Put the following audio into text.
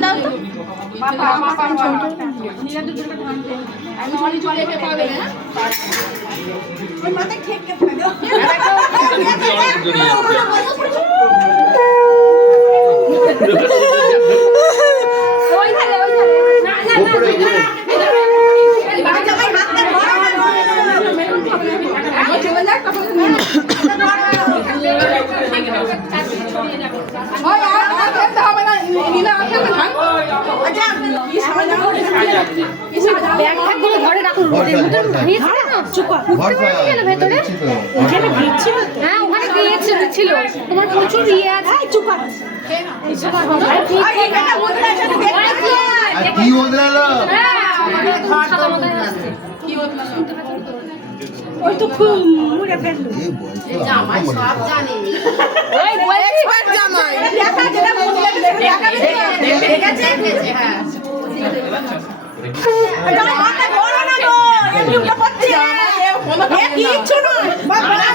দাও তো। ঘরে রাখুন ভেতরে হ্যাঁ ওখানে গিয়েছিল তোমার প্রচুর ইয়ে আছে কি বদলালো ওই তো খুব মুড়ে ফেললো জামাই সব জানে জামাই কিচ্ছু নয়